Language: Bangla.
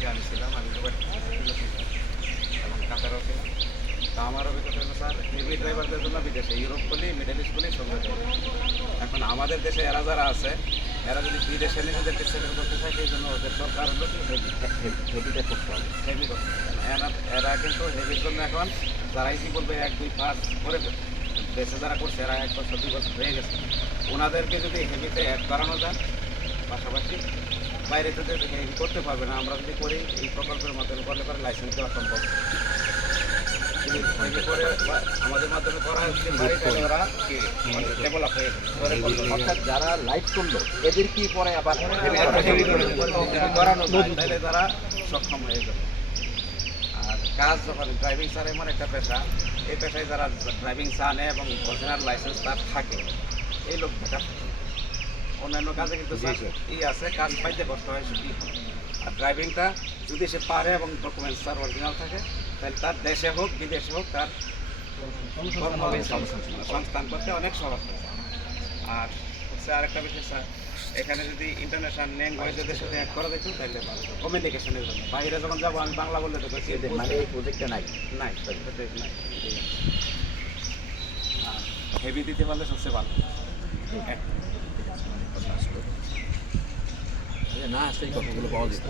আজকে আমি ছিলাম, আমি দুবার এবং কাতারও ছিলাম। তো আমার অভিজ্ঞতা হলো স্যার, হেভি ড্রাইভারদের জন্য বিদেশে ইউরোপ বলি, মিডল ইস্ট বলি, সব জায়গায়। এখন আমাদের দেশে এরা যারা আছে, এরা যদি বিদেশে নিজেদেরকে সেটেল করতে থাকে, এই জন্য ওদের দরকার হলো কি হেভিটা করতে হবে, হেভি করতে হবে। এরা কিন্তু হেভির জন্য এখন যারা কি বলবে 1, 2, 5 করে দেশে যারা করছে, এরা 1 বছর 2 বছর হয়ে গেছে, ওনাদেরকে যদি হেভিতে অ্যাড করানো যায়, পাশাপাশি বাইরে থেকে হেভি করতে পারবে না, আমরা যদি করি এই প্রকল্পের মাধ্যমে করলে পরে লাইসেন্স দেওয়া সম্ভব। হেভি করে আমাদের মাধ্যমে করা হচ্ছে, ওরা ডেভেলপ হয়ে গেছে। অর্থাৎ যারা লাইট করলো এদের কি পরে আবার করানো যায়, তাহলে তারা সক্ষম হয়ে যাবে। আর কাজ যখন ড্রাইভিং স্যার এমন একটা পেশা, এই পেশায় যারা ড্রাইভিং জানে এবং অরিজিনাল লাইসেন্স তার থাকে, এই লোক বেকার থাকে। অন্যান্য কাজে কিন্তু আছে, কাজ পাইতে কষ্ট হয় শুধু। আর ড্রাইভিংটা যদি সে পারে এবং ডকুমেন্টস তার অরিজিনাল থাকে, তাহলে তার দেশে হোক বিদেশে হোক তার সংস্থান করতে অনেক সহজ হয়। আর হচ্ছে আরেকটা বিষয় স্যার, এখানে যদি ইন্টারন্যাশনাল ল্যাঙ্গুয়েজের সাথে অ্যাড করা যেত তাহলে কমিউনিকেশনের জন্য, বাইরে যখন যাবো আমি বাংলা বললে তো মানে এই প্রজেক্টটা নাই নাই নাই। হেভি দিতে পারলে সবচেয়ে ভালো। না আসলে এই কথাগুলো পাওয়া যেত।